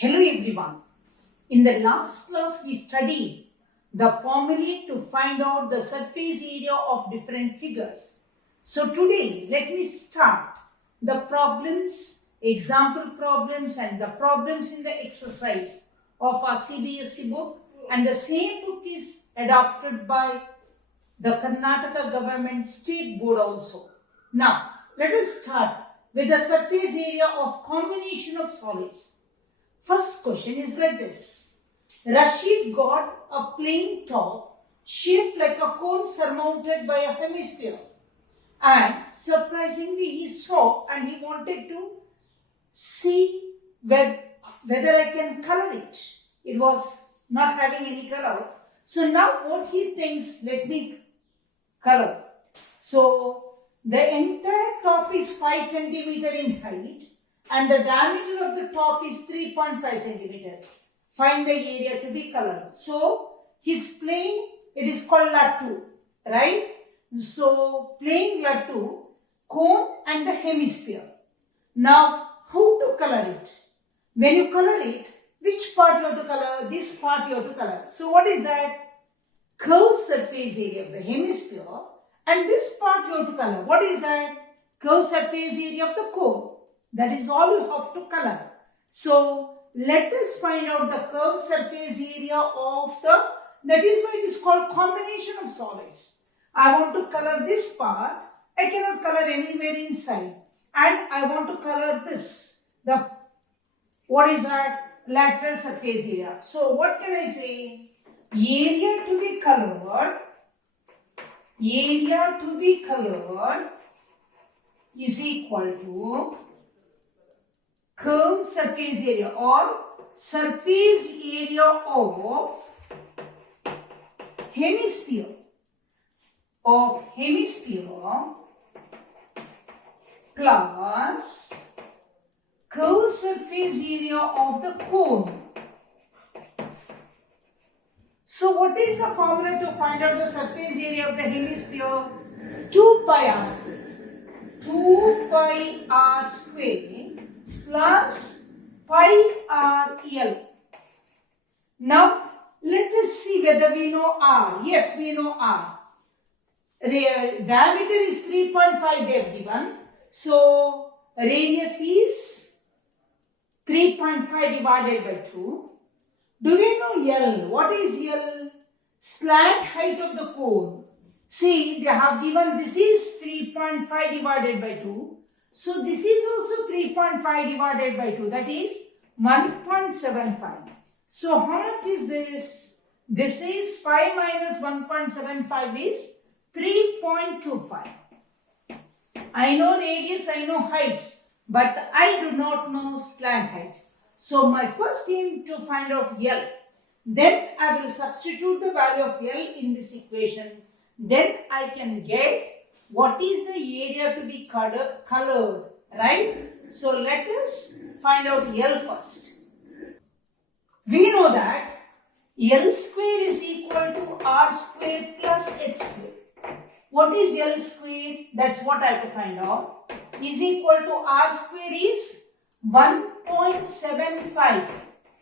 Hello everyone. In the last class we studied the formulae to find out the surface area of different figures. So today let me start the problems, example problems and the problems in the exercise of our CBSE book, and the same book is adopted by the Karnataka government state board also. Now let us start with the surface area of combination of solids. First question is like this. Rashid got a plain top shaped like a cone surmounted by a hemisphere. And surprisingly he saw and he wanted to see whether I can color it. It was not having any color. So now what he thinks, let me color. So the entire top is 5 centimeter in height, and the diameter of the top is 3.5 centimeter. Find the area to be colored. So his plane, it is called lattu, right? So plane lattu, cone and the hemisphere. Now how to color it? When you color it, which part you have to color? This part you have to color. So what is that? Curved surface area of the hemisphere, and this part you have to color. What is that? Curved surface area of the cone. That is all you have to color. So let us find out the curved surface area of that is why it is called combination of solids. I want to color this part. I cannot color anywhere inside. And I want to color this. What is that? Lateral surface area. So what can I say? Area to be colored is equal to curved surface area or surface area of hemisphere plus curved surface area of the cone. So what is the formula to find out the surface area of the hemisphere? 2 pi r square. 2 pi r square plus pi r L. Now let us see whether we know r. Yes, we know r. Diameter is 3.5 they have given. So radius is 3.5 divided by 2. Do we know L? What is L? Slant height of the cone. See, they have given this is 3.5 divided by 2. So this is also 3.5 divided by 2. That is 1.75. So how much is this? This is 5 minus 1.75 is 3.25. I know radius, I know height, but I do not know slant height. So my first aim to find out L. Then I will substitute the value of L in this equation. Then I can get what is the area to be colored, right? So let us find out L first. We know that L square is equal to R square plus H square. What is L square? That's what I have to find out. Is equal to R square is 1.75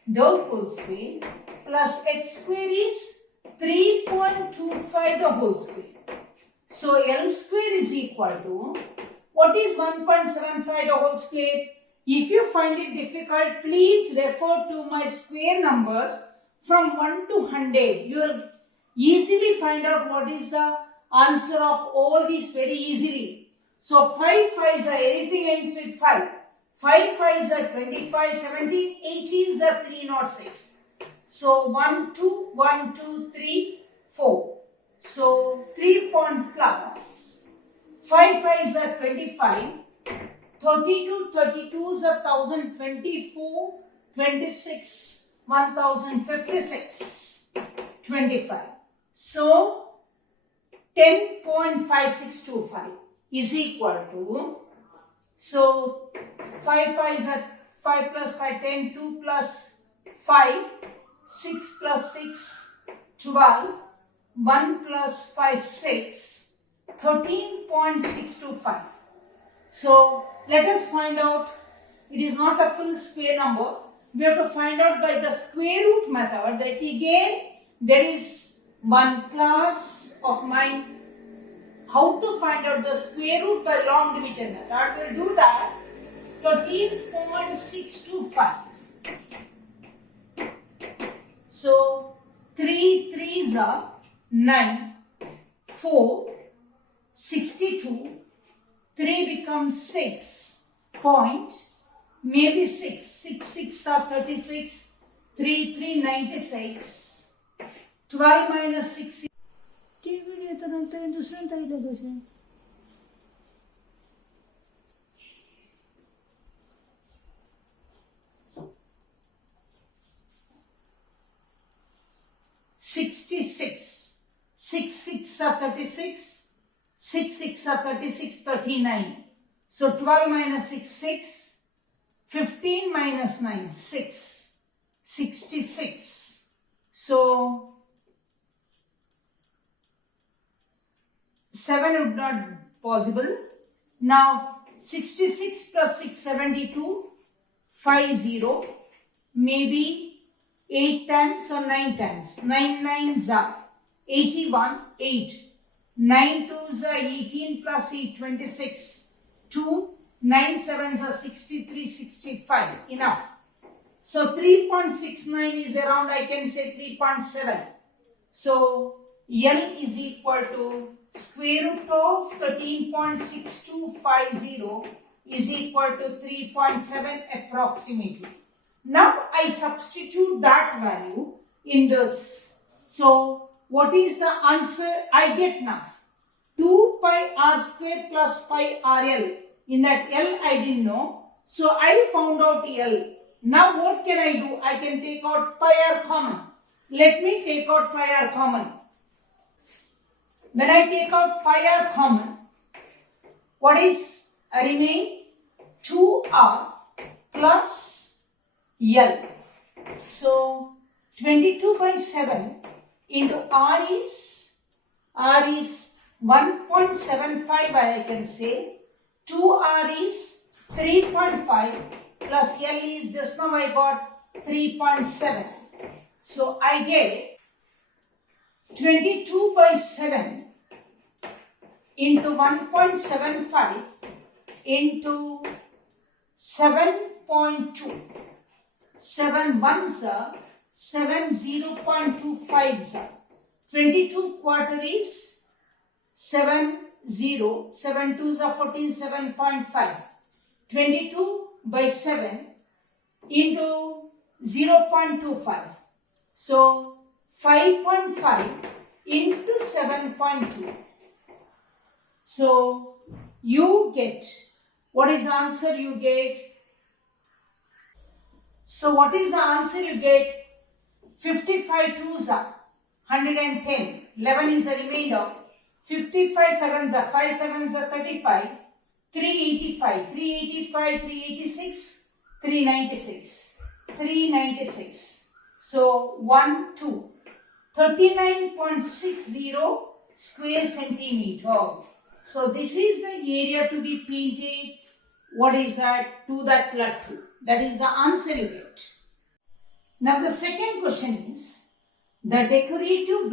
the whole square plus H square is 3.25 the whole square. So L square is equal to, what is 1.75 the whole square? If you find it difficult, please refer to my square numbers from 1 to 100. You will easily find out what is the answer of all these very easily. So 5 5s are anything ends with 5. 5 5s are 25, 17, 18s are 306. So 1, 2, 1, 2, 3, 4. So 3 point plus 5 5s are 25, 32, 32s are 1024, 26, 1056, 25. So 10.5625 is equal to, so 5 5s are 5 plus 5, 10, 2 plus 5, 6 plus 6, 12, 1 plus 5, 6, 13.625. So let us find out, it is not a full square number. we have to find out by the square root method. That again, there is one class of mine. How to find out the square root by long division method? We'll do that. 13.625. So 3 3s are 9, 4, 62, 3 becomes 6, point, maybe 6, 6 6 are 36, 3 3 96, 12 minus 6. TV येतं नंतर दुसऱ्यांदा येईल तसे 66. 6 6 are 36. 6 6 are 36, 39. So 12 minus 6, 6. 15 minus 9, 6. 66. So 7 would not possible. Now 66 plus 6, 72. 50. Maybe 8 times or 9 times. 9 9s are 81, 8. 9 2s are 18 plus 8, 26. 2, 9 7s are 63, 65. Enough. So 3.69 is around, I can say 3.7. So L is equal to square root of 13.6250 is equal to 3.7 approximately. Now I substitute that value in this. So what is the answer I get now? 2 pi r square plus pi rl. In that L I didn't know. So I found out L. Now what can I do? I can take out pi r common. Let me take out pi r common. When I take out pi r common, what is remain? 2r plus L. So 22 by 7 into R is 1.75 I can say. 2R is 3.5 plus L is just now I got 3.7. So I get 22 by 7 into 1.75 into 7.2. 7 ones are 7 0.25s are 22 quarter is 7 0, 7 2s are 14, 7.5. 22 by 7 into 0.25. So 5.5 into 7.2. So you get, what is the answer you get? So what is the answer you get? 55 2s are 110. 11 is the remainder. 55 7s are 5 7s are 35. 385. 385, 386, 396. 396. So 1, 2. 39.60 square centimeter. So this is the area to be painted. What is that? To that lattu. That is the answer you get. Now the second question is, the decorative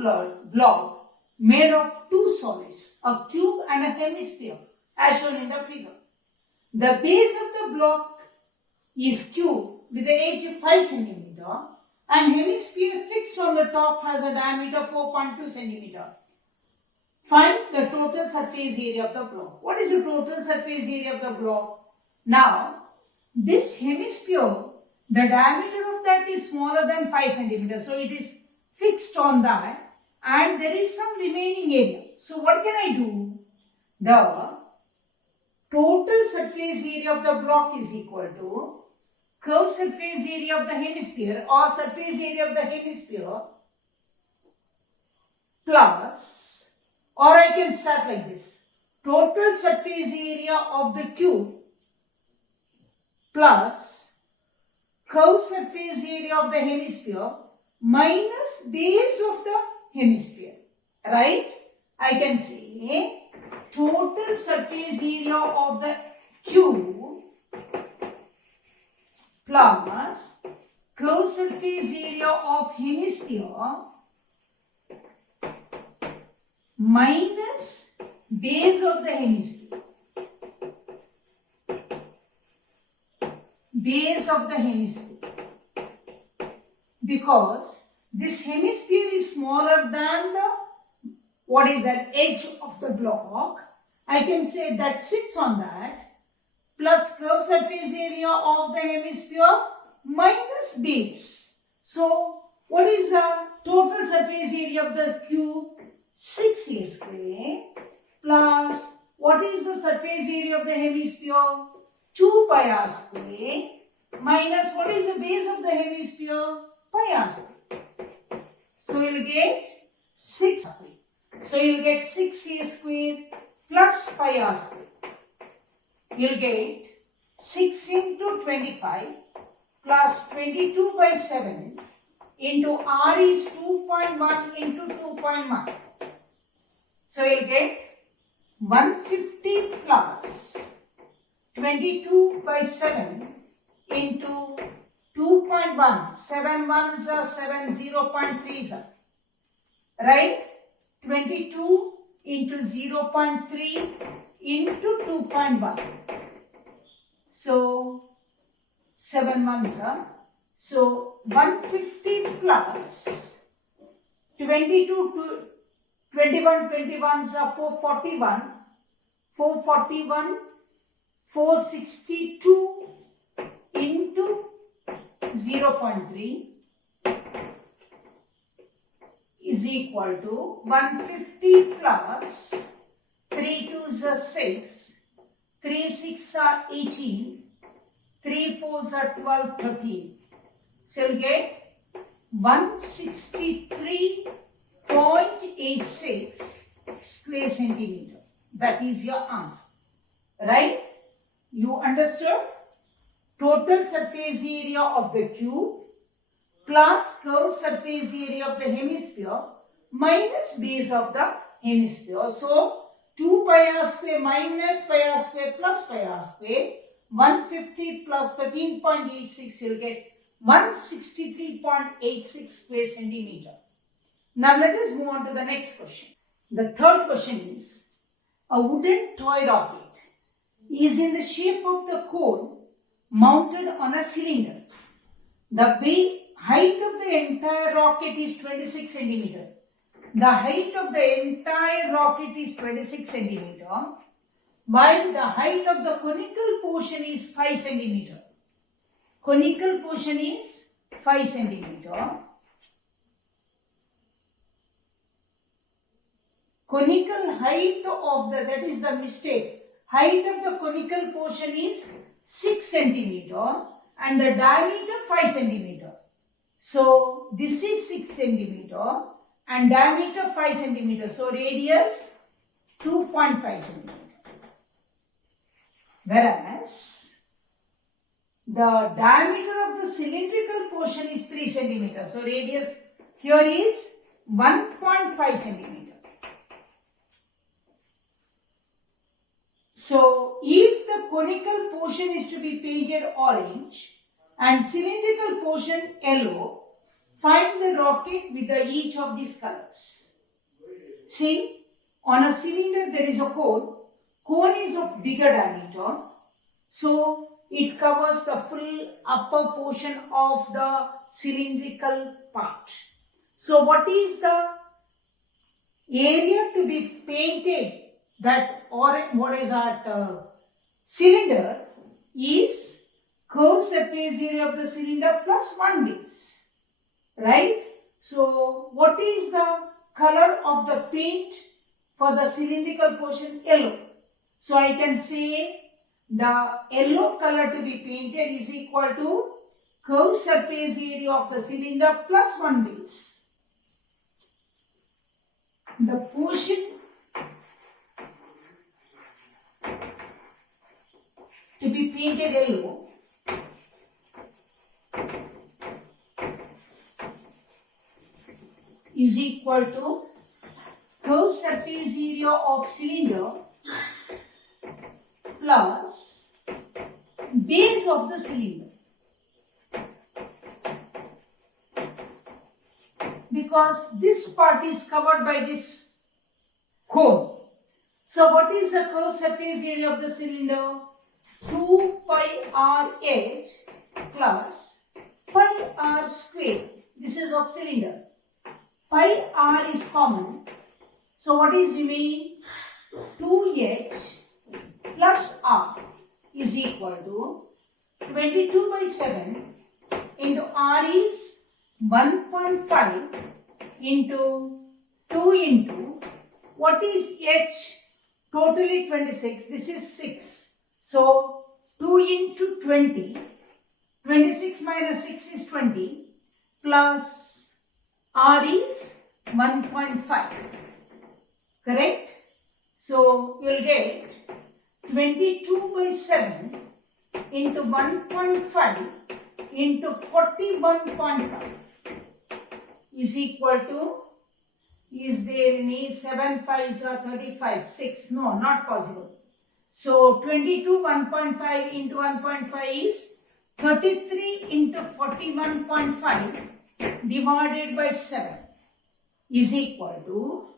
block made of two solids, a cube and a hemisphere, as shown in the figure. The base of the block is cube with the edge 5 cm and hemisphere fixed on the top has a diameter 4.2 cm. Find the total surface area of the block. What is the total surface area of the block? Now, this hemisphere, the diameter of that is smaller than 5 cm. So it is fixed on that and there is some remaining area. So what can I do? The total surface area of the block is equal to curved surface area of the hemisphere or surface area of the hemisphere plus, or I can start like this, total surface area of the cube plus curved surface area of the hemisphere minus base of the hemisphere, right? I can say total surface area of the cube plus curved surface area of hemisphere minus base of the hemisphere. Base of the hemisphere. Because this hemisphere is smaller than the, what is that, edge of the block. I can say that sits on that, plus curved surface area of the hemisphere minus base. So, what is the total surface area of the cube? 6a square plus what is the surface area of the hemisphere? 2 pi r square minus what is the base of the hemisphere? Pi r square. So, you will get 6 square. So, you will get 6a square plus pi r square. You will get 6 into 25 plus 22 by 7 into r is 2.1 into 2.1. So, you will get 150 plus 22 by 7 into 2.1. 7 ones are 7, 0.3s are. Right? 22 into 0.3 into 2.1. So, 7 ones are. So, 150 plus 22 to 21, 21s are 441. 441, 462 into 0.3 is equal to 150 plus 3 2s are 6, 3 6 are 18, 3 4s are 12, 13. So you'll get 163.86 square centimeter. That is your answer. Right? You understood? Total surface area of the cube plus curved surface area of the hemisphere minus base of the hemisphere. So, 2 pi r square minus pi r square plus pi r square, 150 plus 13.86, you will get 163.86 square centimeter. Now, let us move on to the next question. The third question is, a wooden toy rocket is in the shape of the cone mounted on a cylinder. The height of the entire rocket is 26 centimeter. The height of the entire rocket is 26 centimeter, while the height of the conical portion is 5 centimeter. Conical portion is 5 centimeter. Conical height of the, that is the mistake, height of the conical portion is 6 centimeter and the diameter 5 centimeter. So, this is 6 centimeter and diameter 5 centimeter. So, radius 2.5 centimeter. Whereas, the diameter of the cylindrical portion is 3 centimeter. So, radius here is 1.5 centimeter. So, if the conical portion is to be painted orange and cylindrical portion yellow, find the rocket with each of these colors. See, on a cylinder there is a cone. Cone is of bigger diameter. So, it covers the full upper portion of the cylindrical part. So, what is the area to be painted? That what is that cylinder is curved surface area of the cylinder plus 1 base, right? So, what is the color of the paint for the cylindrical portion? Yellow. So, I can say the yellow color to be painted is equal to curved surface area of the cylinder plus 1 base. The portion to be painted yellow is equal to curved surface area of cylinder plus base of the cylinder. because this part is covered by this cone. So what is the curved surface area of the cylinder? 2 pi r h plus pi r square. This is of cylinder. Pi r is common. So what is remaining? 2h plus r is equal to 22 by 7 into r is 1.5 into 2 into what is h? Totally 26. This is 6. So 2 into 20. 26 minus 6 is 20 plus r is 1.5. Correct? So you will get 22 by 7 into 1.5 into 41.5 is equal to, is there any 7 5s are 35, 6? No, not possible. So 22 1.5 into 1.5 is 33 into 41.5 divided by 7 is equal to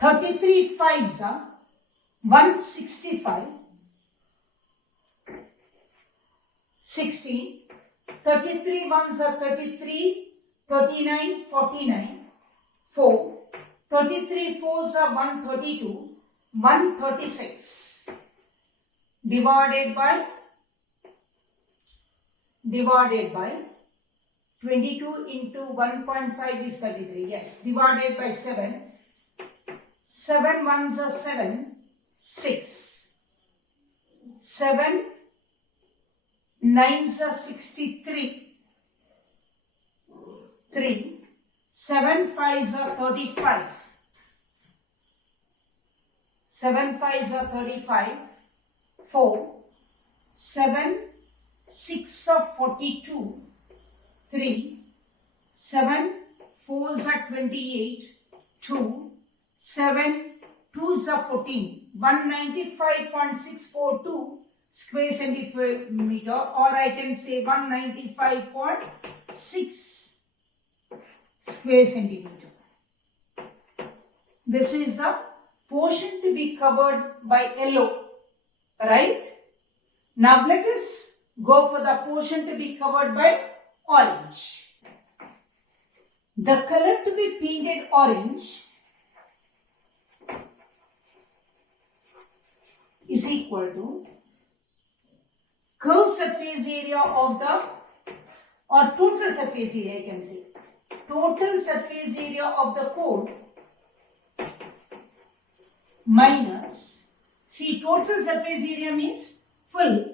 33 5s are 165, 16, 33 1s are 33, 39, 49, 4, 33 4s are 132, 136 divided by 22 into 1.5 is 33. Yes, divided by 7. 7 1s are 7, 6. 7 9s are 63, 3. 7 5s are 35. 7 5s are 35. 4. 7 6 are 42. 3. 7 4s are 28. 2. 7 2s are 14. 195.642 square centimeter, or I can say 195.6 square centimeter. This is the portion to be covered by yellow, right? Now let us go for the portion to be covered by orange. The color to be painted orange is equal to curved surface area of the, or total surface area, I can say. Total surface area of the cone minus, see, total surface area means full,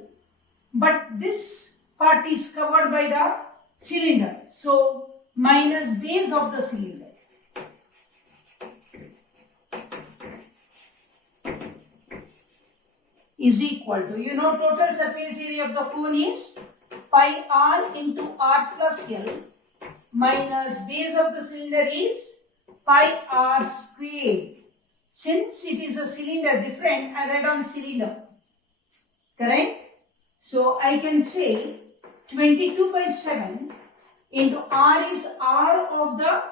but this part is covered by the cylinder. So minus base of the cylinder. Is equal to, you know, total surface area of the cone is pi r into r plus L minus base of the cylinder is pi r square. Since it is a cylinder different, I write on cylinder. Correct? So I can say 22 by 7 into r is r of the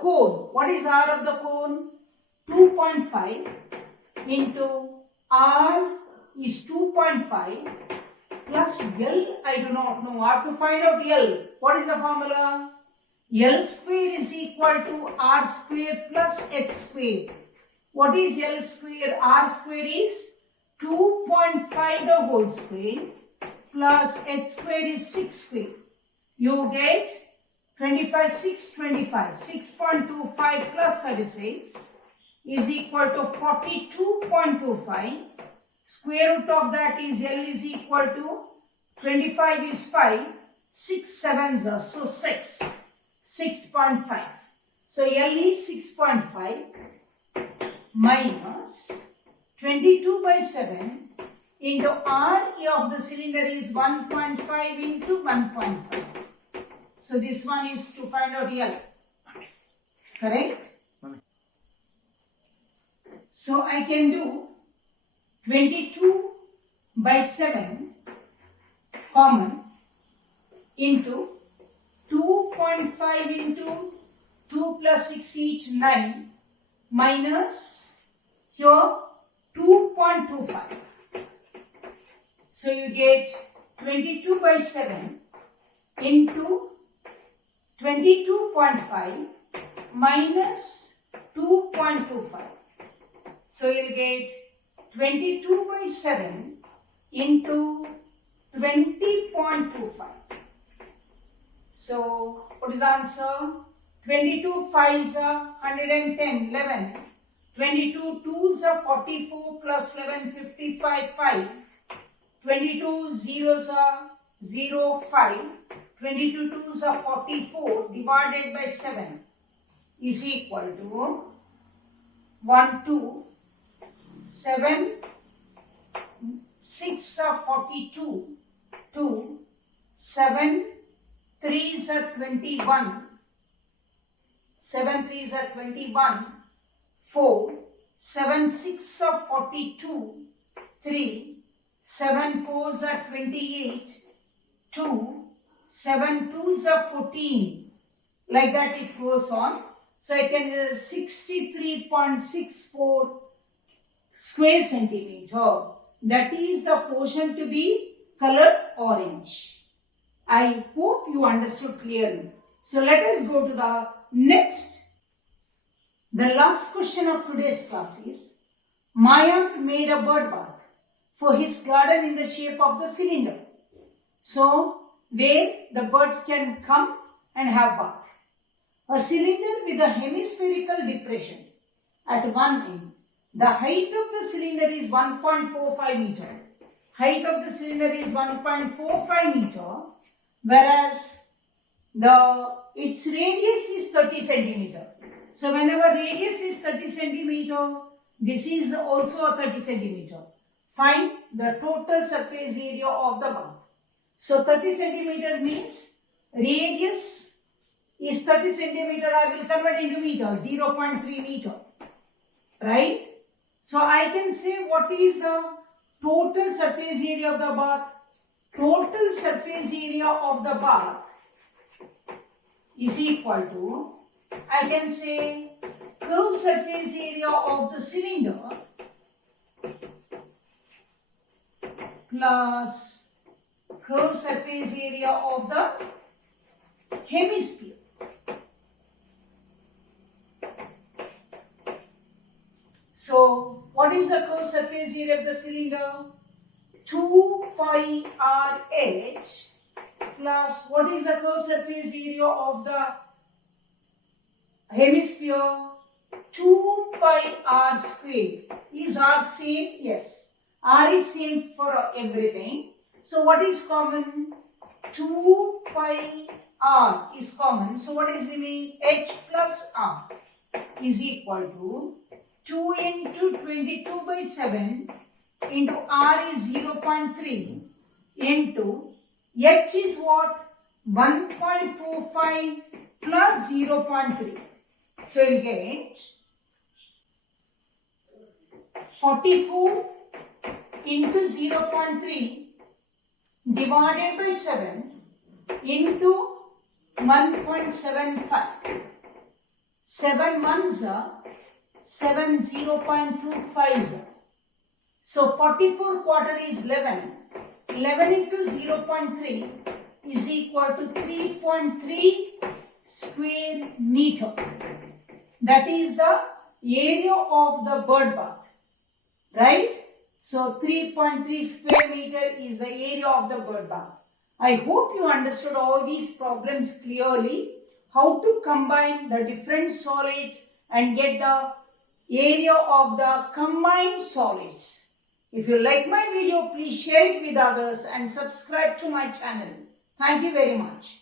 cone. What is r of the cone? 2.5 into r is 2.5 plus L, I do not know. I have to find out L. What is the formula? L square is equal to r square plus h square. What is L square? R square is 2.5 the whole square plus h square is 6 square. You get 25, 6, 25. 6.25 plus 36 is equal to 42.25. Square root of that is L is equal to 25 is 5. 6 7s are, so 6. 6.5. So L is 6.5 minus 22 by 7 into R of the cylinder is 1.5 into 1.5. So this one is to find out L. Correct? So I can do 22 by 7 common into 2 2.5 into 2 plus 6 each 9 minus here 2.25. So you get 22 by 7 into 22.5 minus 2.25. So you'll get 22 by 7 into 20.25. So what is the answer? 22 5s are 110, 11. 22 2s are 44 plus 11, 55, 5. 22 zeros are 0, 5. 22 2s are 44 divided by 7 is equal to 1, 2, 7, 6 are 42, 2, 7, 3s are 21, 7 3s are 21, 4, 7 6 are 42, 3, 7 4s are 28, 2, 7 2s are 14. Like that it goes on. So I can 63.64 square centimeter. That is the portion to be colored orange. I hope you understood clearly. So let us go to the next. The last question of today's class is, Mayank made a bird bath for his garden in the shape of the cylinder. So where the birds can come and have bath. A cylinder with a hemispherical depression at one end. The height of the cylinder is 1.45 meter. Height of the cylinder is 1.45 meter, whereas its radius is 30 centimeter. So whenever radius is 30 centimeter, this is also a 30 centimeter. Find the total surface area of the bath. So 30 centimeter means radius is 30 centimeter. I will convert into meter, 0.3 meter. Right? So I can say what is the total surface area of the bath. Total surface area of the bath is equal to, I can say, curved surface area of the cylinder plus curved surface area of the hemisphere. So what is the curved surface area of the cylinder? 2 pi r h plus what is the curved surface area of the hemisphere? 2 pi r square. Is r same? Yes. R is same for everything. So what is common? 2 pi r is common. So what is remain? H plus r is equal to 2 into 22 by 7 into r is 0.3 into h is what? 1.45 plus 0.3. So you get 44 into 0.3 divided by 7 into 1.75. 7 ones are 7 0.25. So 44 quarter is 11. 11 into 0.3 is equal to 3.3 square meter. That is the area of the bird bath. Right? So 3.3 square meter is the area of the bird bath. I hope you understood all these problems clearly. How to combine the different solids and get the area of the combined solids. If you like my video, please share it with others and subscribe to my channel. Thank you very much.